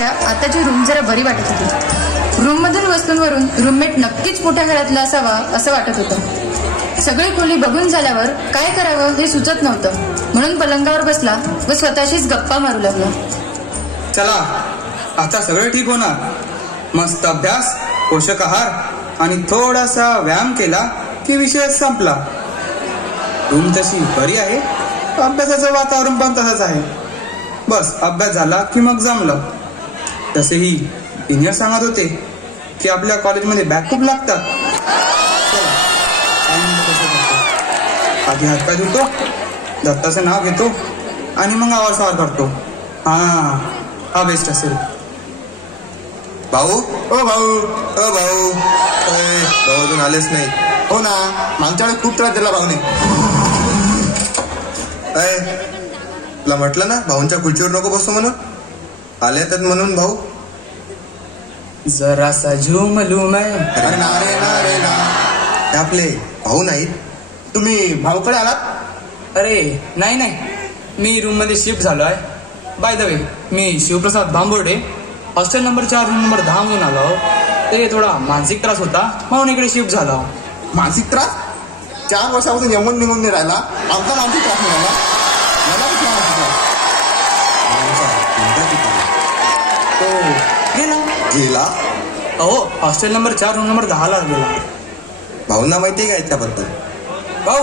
पेक्षा आताची रूम जरा बरी वाटत होती. रूममधून वस्तूंवरून रूममेट नक्कीच मोठ्या घरातला असावा असं वाटत होतं. सगळी खोली बघून झाल्यावर काय करावं हे सुचत नव्हतं, म्हणून पलंगावर बसला व स्वतःशीच गप्पा मारू लागला. चला आता सगळं ठीक होणार. मस्त अभ्यास, पोषक आहार आणि थोडासा व्यायाम केला की विषय संपला. रूम तशी बरी आहे, अभ्यासाचं वातावरण पण तसंच आहे. बस अभ्यास झाला की मग जमलं. तसेही इंजिनियर सांगत होते की आपल्या कॉलेजमध्ये बॅग खूप लागतात. आधी हातपाय धुतो, दत्ताचं नाव घेतो आणि मग आवाज सवार करतो. हा बेस्ट असेल. भाऊ ओ भाऊ ओ भाऊ भाऊ अजून आलेच नाही. हो ना, मागच्या वेळेस खूप त्रास दिला भाऊने. तुला म्हटलं ना भाऊंच्या खुर्चीवर नको बसू म्हणून. आले तर म्हणून भाऊ जरासा झुमलू मैं. अरे ना रे ना रे ना, ते आपले भाऊ नाहीत. तुम्ही भाऊकडे आलात? अरे नाही, मी रूम मध्ये शिफ्ट झालो आहे. बाय द वे, मी Shivprasad Bamborde, hostel number 4 room number 10 मधून आलो. ते थोडा मानसिक त्रास होता म्हणून इकडे शिफ्ट झाला. मानसिक त्रास? 4 वर्षापासून येऊन निघून नाही राहिला. आमचा मानसिक त्रास नाही राहिला. मला कुठला मानसिक त्रास? गेला हो, हॉस्टेल नंबर 4 रूम नंबर 10 ला गेला. भाऊंना माहिती आहे का याच्याबद्दल? भाऊ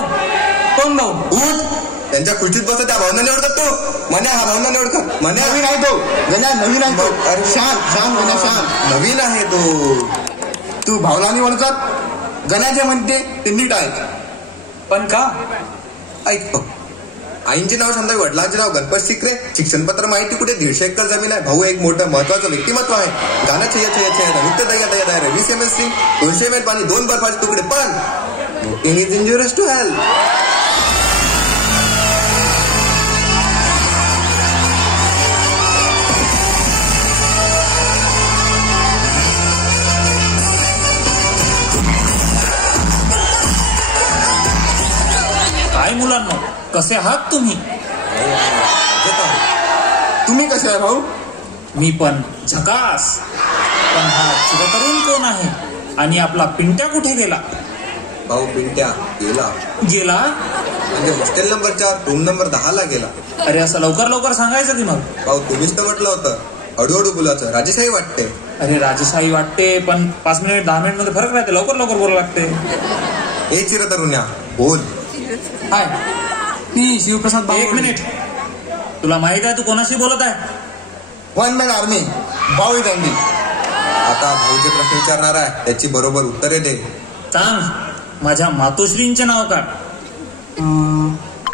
कोण भाऊ? त्यांच्या खुर्चीत बसत त्या भावना निवडतात तो. मन्या हा भावना निवडतात. मन्या नवीन आहे तो. गण्या नवीन आहे तो. अरे शान गण्या शान नवीन आहे तो. तू भावना निवडतात. गण्या जे म्हणते ते नीट आहे. पण का? ऐक, आईंचे नाव समजा, वडिलांचे नाव गणपत सिकरे, शिक्षणपत्र माहिती कुठे, 150 एकर जमीन आहे. भाऊ एक मोठं महत्वाचं व्यक्तिमत्व आहे. गाणं छय नृत्य दया 20 ml स्ट्रिंग, 200 ml पाणी, 2 बर्फाचे तुकडे. पण smoking is injurious to health. काय मुलांनो, कसे आहात तुम्ही? तुम्ही कसे आहे भाऊ? मी पण झकास. पण हा चिरतरुण कोण आहे आणि आपला पिंट्या कुठे गेला? भाऊ पिंट्या गेला म्हणजे हॉस्टेल नंबर 4 रूम नंबर 10 ला गेला. अरे असं लवकर सांगायचं की मग? भाऊ तुम्हीच तर म्हटलं होतं हळूहळू बोलायचं. राजेशाही वाटते. अरे राजेशाही वाटते, पण 5 मिनिट 10 मिनिट मध्ये फरक राहते. लवकर बोलावं लागते. हे चिरतरुण्या बोल. हाय, मी शिवप्रसाद. 1 मिनिट. तुला माहित आहे तू कोणाशी बोलत आहे? 1 मॅन आर्मी. भाऊ गांधी. आता भाऊ जे प्रश्न विचारणार आहे त्याची बरोबर उत्तरे दे. सांग, माझ्या मातोश्रींचे नाव काढ.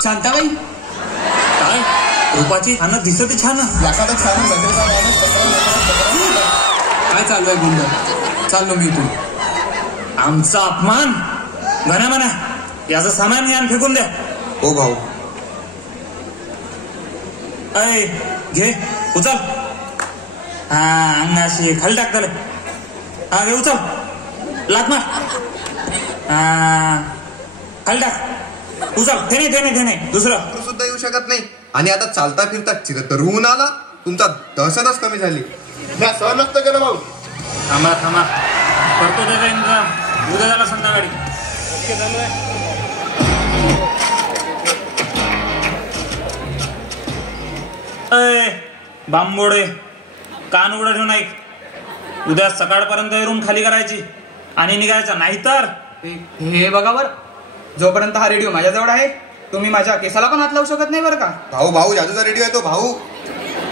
शांताबाई. काय रूपाची छान दिसते. छान काय चालू आहे गुंड? चाललो मी तू. आमचा अपमान. म्हणा याचं सामान यान फेकून द्या. हो भाऊ. अय घे, उचल. अंगाशी खाली टाक त्याला. हा घे, उचल. लात मार. खाली टाक. उचल. thế दुसरं सुद्धा येऊ शकत नाही. आणि आता चालता फिरता चिरतरुण आला. तुमचा दहशतच कमी झाली. सहन नसतं केलं भाऊ. थांबा करतो त्याचा इंतजाम. उद्या झाला संध्याकाळी. ओके चालू आहे. बांबोडे, कान उघडं ठेवून ऐक. उद्या सकाळपर्यंत रूम खाली करायची आणि निघायचं. नाहीतर हे बघा बर, जोपर्यंत हा रेडिओ माझ्याजवळ आहे तुम्ही माझ्या केसाला पण हात लावू शकत नाही बरं का. भाऊ जादूचा रेडिओ आहे तो. भाऊ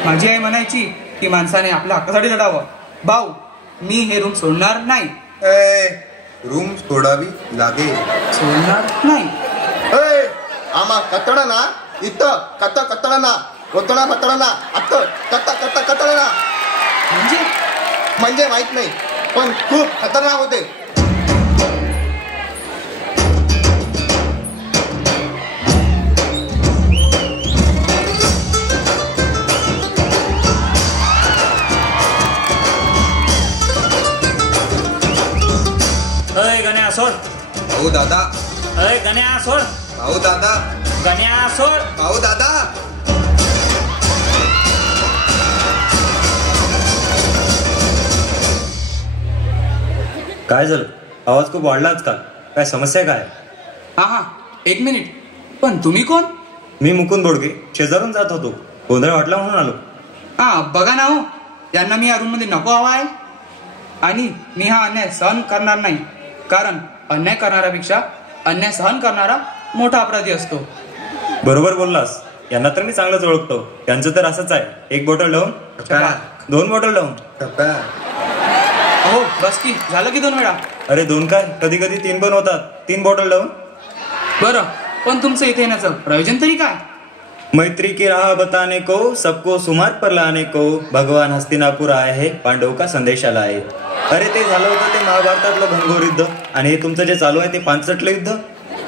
माझी आई म्हणायची की माणसाने आपल्या हक्कासाठी लढावं. भाऊ मी हे रूम सोडणार नाही. रूम सोडावी लागेल. सोडणार नाही. आम्हा कतडा ना इथं कतडा ना रोतडा फतडा ना आता कतडा ना. म्हणजे माहित नाही, पण खूप खतरनाक होते. गण्या सोड. भाऊ दादा. गण्या सोड. भाऊ दादा. गण्या सोड. भाऊ दादा. काय झालं? आवाज खूप वाढला आजकाल. काय समस्या काय? हा, एक मिनिट. पण तुम्ही कोण? मी मुकुंद बोडके, शेजारून जात होतो. गोंधळ वाटला म्हणून आलो. हा, बघा ना हो, यांना मी या रूममध्ये नको हवा आहे. आणि मी हा अन्याय सहन करणार नाही, कारण अन्याय करणाऱ्यापेक्षा अन्याय सहन करणारा मोठा अपराधी असतो. बरोबर बोललास. यांना तर मी चांगलंच ओळखतो. त्यांचं तर असंच आहे, एक बॉटल लावून 2 बॉटल लावून. हो बस की, झालं की 2 वेळा. अरे 2 काय, कधी कधी 3 पण होतात. 3 बॉटल लावून. बरं, पण तुमचं इथे येण्याचं प्रयोजन तरी काय? मैत्री की राह बताने को, सबको सुमात पर लाने को, भगवान हस्तिनापुर आए है, पांडव का संदेश आला आहे. अरे ते झालं होतं ते महाभारतातलं घनघोर युद्ध, आणि हे तुमचं जे चालू आहे ते पांचटलं युद्ध.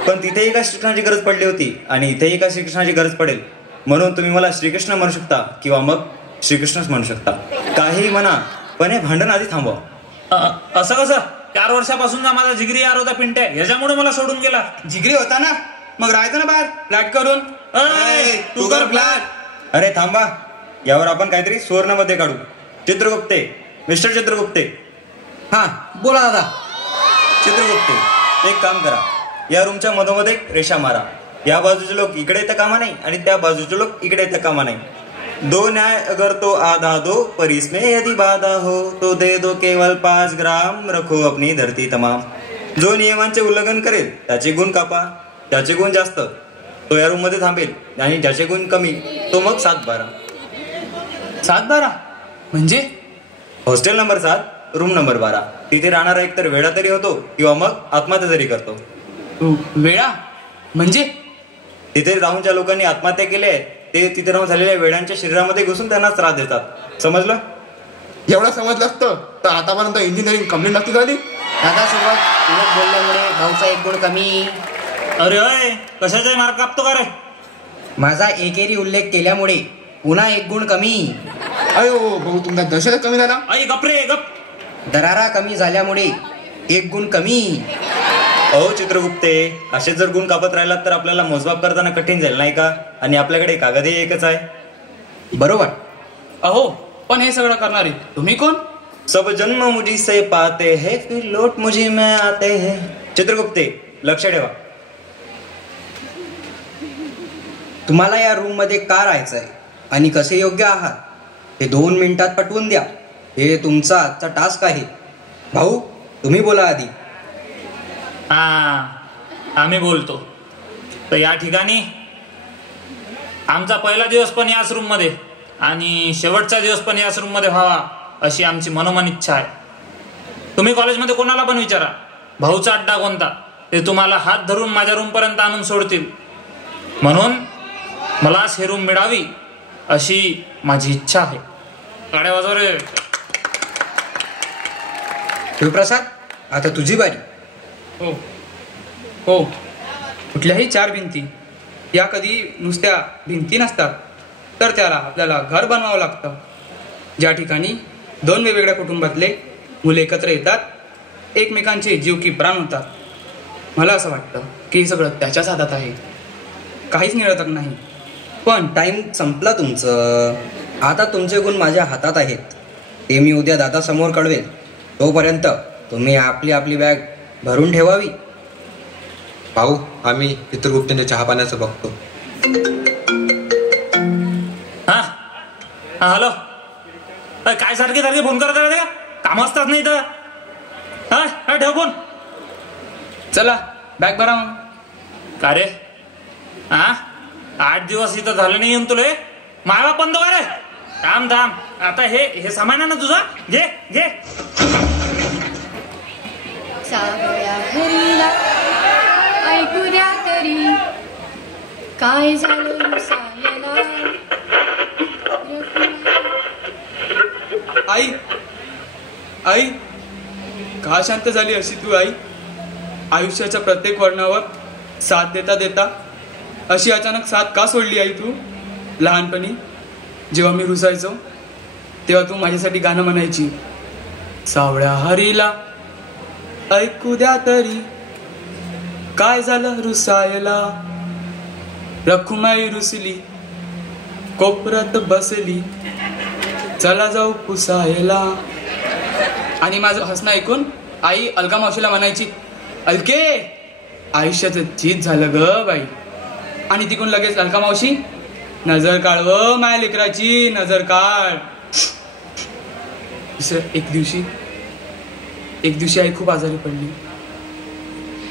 पण तिथेही का श्रीकृष्णाची गरज पडली होती, आणि इथेही का श्रीकृष्णाची गरज पडेल. म्हणून तुम्ही मला श्रीकृष्ण म्हणू शकता किंवा मग श्रीकृष्णच म्हणू शकता. काही म्हणा, पण हे भांडण आधी थांबवा. असं कसं? 4 वर्षापासून माझा जिगरी यार होता पिंट्या, ह्याच्यामुळे मला सोडून गेला. जिगरी होता ना, मग राहायचं ना बाहेर फ्लॅट करून. तू कर फ्लॅट. अरे थांबा, यावर आपण काहीतरी सुवर्णामध्ये काढू. चित्रगुप्ते, मिस्टर चित्रगुप्ते. हा बोला दादा. चित्रगुप्ते, एक काम करा, या रूमच्या मधोमध एक रेषा मारा. या बाजूचे लोक इकडे येतं कामा नाही, आणि त्या बाजूचे लोक इकडे येतं कामा नाही. 2 न्याय अगर तो आधा दो, पर इसमें यदि बाधा हो तो दे दो केवल 5 ग्राम, रखो अपनी धरती तमाम. जो नियमांचे उल्लंघन करेल त्याचे गुण कापा, त्याचे गुण जास्त तो या रूम मध्ये थांबेल, आणि ज्याचे गुण कमी तो मग 7-12. 7-12 म्हणजे? Hostel number 7, room number 12. तिथे राहणारा एकतर वेडा तरी होतो किंवा मग आत्महत्या तरी करतो. वेळा म्हणजे? तिथे राहून ज्या लोकांनी आत्महत्या केली आहे ते तिथे राहून झालेल्या वेड्यांच्या शरीरामध्ये घुसून त्यांना त्रास देतात. समजलं? एवढं समजलं असतं तर आतापर्यंत इंजिनिअरिंग कम्प्लीट नसती झाली. दादा सुरुवात उलट बोलल्यामुळे भाऊचा 1 गुण कमी. अरे अय, कशाचा मार्क कापतो का रे? माझा एकेरी उल्लेख केल्यामुळे पुन्हा 1 गुण कमी. अयो भाऊ, तुमचा दशक कमी झाला. आई गप रे गप. दरारा कमी झाल्यामुळे 1 गुण कमी. अहो चित्रगुप्ते, असे जर गुण कापत राहिलात तर आपल्याला मोजमाप करताना कठीण जाईल नाही का? आणि आपल्याकडे कागदही एकच आहे. बरोबर. अहो, पण हे सगळं करणारे तुम्ही कोण? सब जन्म मुझी से पाते हैं, फिर लौट मुझे में आते हैं. चित्रगुप्ते, लक्ष ठेवा. तुम्हाला या रूम मध्ये का राहायचंय आणि कसे योग्य आहात हे 2 मिनिटात पटवून द्या. हे तुमचा आजचा टास्क आहे. भाऊ, तुम्ही बोला आधी. आम्ही बोलतो. तर या ठिकाणी आमचा पहिला दिवस पण याच रूम मध्ये आणि शेवटचा दिवस पण याच रूम मध्ये व्हावा अशी आमची मनोमन इच्छा आहे. तुम्ही कॉलेजमध्ये कोणाला पण विचारा, भाऊचा अड्डा कोणता, ते तुम्हाला हात धरून माझ्या रूम पर्यंत आणून सोडतील. म्हणून मलाच हे रूम मिळावी अशी माझी इच्छा आहे. गाड्या वाजव रे. शिवप्रसाद, आता तुझी बारी. हो, कुठल्याही 4 भिंती या कधी नुसत्या भिंती नसतात, तर त्याला आपल्याला घर बनवावं लागतं. ज्या ठिकाणी 2 वेगवेगळ्या कुटुंबातले मुले एकत्र येतात, एकमेकांचे जीव की प्राण होतात. मला असं वाटतं की हे सगळं त्याच्याच हातात आहे. काहीच निळतक नाही. पण टाइम संपला तुमचं. आता तुमचे गुण माझ्या हातात आहेत. ते मी उद्या दादासमोर कळवेल. तोपर्यंत तुम्ही आपली आपली बॅग भरून ठेवावी. भाऊ, आम्ही चित्रगुप्तांच्या चहा पाण्याचं बघतो. हॅलो, काय सारखे सारखे फोन करत राहते का? काम असतात नाही तर. ठेव फोन. चला बॅग भरा मग. का रे? 8 दिवस इथं झालं नाही येऊन तुले मायबाप बंद का रे? थांब आता हे सामान आहे ना तुझा, घे. सावळ्या हरीला ऐकू द्या तरी काय झालं सायला. आई, का शांत झाली अशी तू आई? आयुष्याच्या प्रत्येक वळणावर साथ देता देता अशी अचानक साथ का सोडली आई तू? लहानपणी जेव्हा मी रुसायचो तेव्हा तू माझ्यासाठी गाणं म्हणायची. सावळ्या हरीला ऐकू द्या तरी काय झालं रुसायला. रखुमाई रुसली कोपऱ्यात बसली, चला जाऊ पुसायला. आणि माझं हसणं ऐकून आई अलका मावशीला म्हणायची, अलके आयुष्याचं चीज झालं ग बाई. आणि तिकडून लगेच अलका मावशी, नजर काढ व माया लेकराची, नजर काढ. एक दिवशी आई खूप आजारी पडली.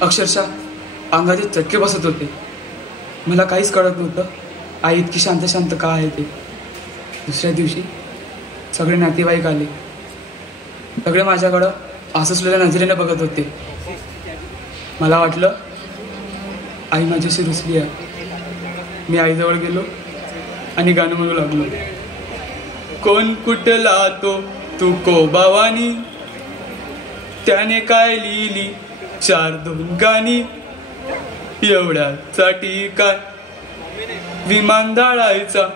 अक्षरशः अंगाचे चटके बसत होते. मला काहीच कळत नव्हतं आई इतकी शांत शांत का आहे ते. दुसऱ्या दिवशी सगळे नातेवाईक आले. सगळे माझ्याकडं हसलेल्या नजरेने बघत होते. मला वाटलं आई माझ्याशी रुसली आहे. मी आईजवळ गेलो आणि गाणं म्हणू लागलो. कोण कुठला तो तू कोबावानी, त्याने काय लिहिली 4-2 गाणी. एवढ्यासाठी काय विमान धाडायचा,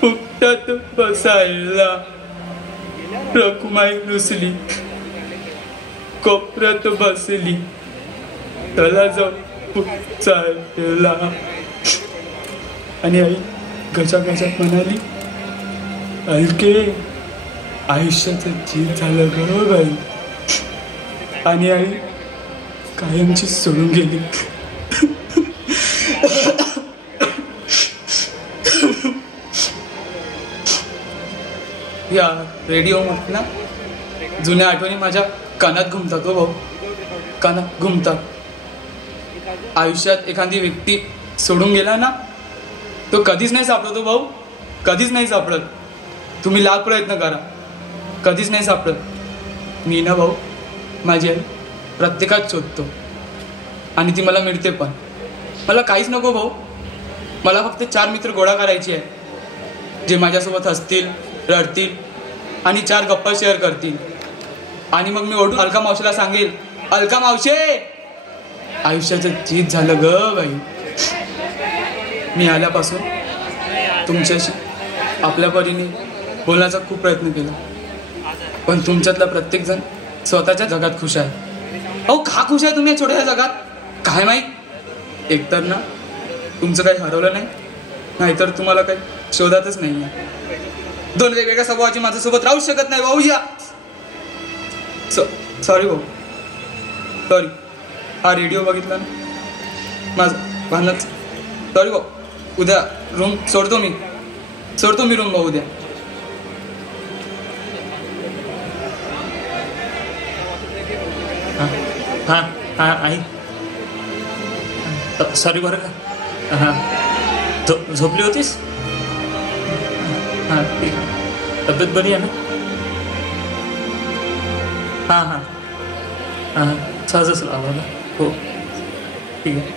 फुकटात बसायला. रखुमाई रुसली, कोपऱ्यात बसली, त्याला जाऊन चालला. आणि आई गजात म्हणाली, अलके आयुष्याचं चीज झालं ग बाई. आणि आई कायमची सोडून गेली. या रेडिओ ना जुन्या आठवणी माझ्या कानात घुमतात हो भाऊ, कानात घुमतात. आयुष्यात एखादी व्यक्ती सोडून गेला ना, तो कधीच नाही सापडत हो भाऊ, कधीच नाही सापडत. तुम्ही लाख प्रयत्न करा, कधीच नाही सापडत. मी ना भाऊ माझी आई प्रत्येकात शोधतो आणि ती मला मिळते पण. मला काहीच नको भाऊ, मला फक्त 4 मित्र गोळा करायचे आहे, जे माझ्यासोबत हसतील, रडतील आणि 4 गप्पा शेअर करतील. आणि मग मी ओढून अलका मावशीला सांगेल, अलका मावशे आयुष्याचं चीज झालं ग बाई. मी आल्यापासून तुमच्याशी आपल्या परीने बोलण्याचा खूप प्रयत्न केला, पण तुमच्यातला प्रत्येकजण स्वतःच्या जगात खुश आहे. अहो का खुश आहे तुम्ही या छोट्याशा जगात? काय माहीत, एकतर ना तुमचं काही हरवलं नाही, नाहीतर तुम्हाला काही शोधातच नाही आहे. 2 वेगवेगळ्या स्वभावाची माझ्यासोबत राहूच शकत नाही भाऊ. या सॉरी भाऊ, सॉरी. हा रेडिओ बघितला ना माझं भांडणच. सॉरी भाऊ, उद्या रूम सोडतो मी रूम भाऊ उद्या. हां हां आई सॉरी बरं का. हां झोपली होतीस? हां ठीक आहे. तब्येत बरी आहे ना? हां हां हां सहजच लावा. हो ठीक आहे.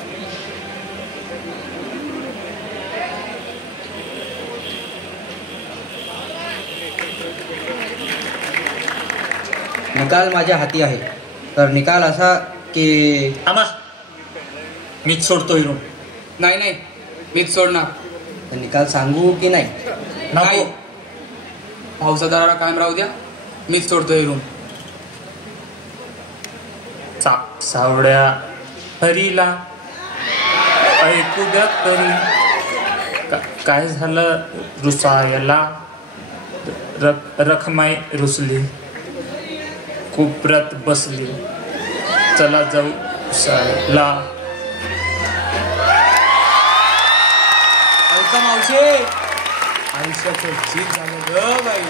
निकाल माझ्या हाती आहे. तर निकाल असा की आम्हा मीच सोडतोय रूम. नाही मीच सोडणार. तर निकाल सांगू की नाही? नाही, भाऊचा दरारा कायम राहू द्या. मीच सोडतोय रूम. सावड्या हरीला ऐकू द्या तरी काय झालं रुसायला. रखमाई रुसली, कोपऱ्यात बसली, चला जाऊ शाळेला. अलका मावशे आयुष्याचं चीज झालं ग बाई.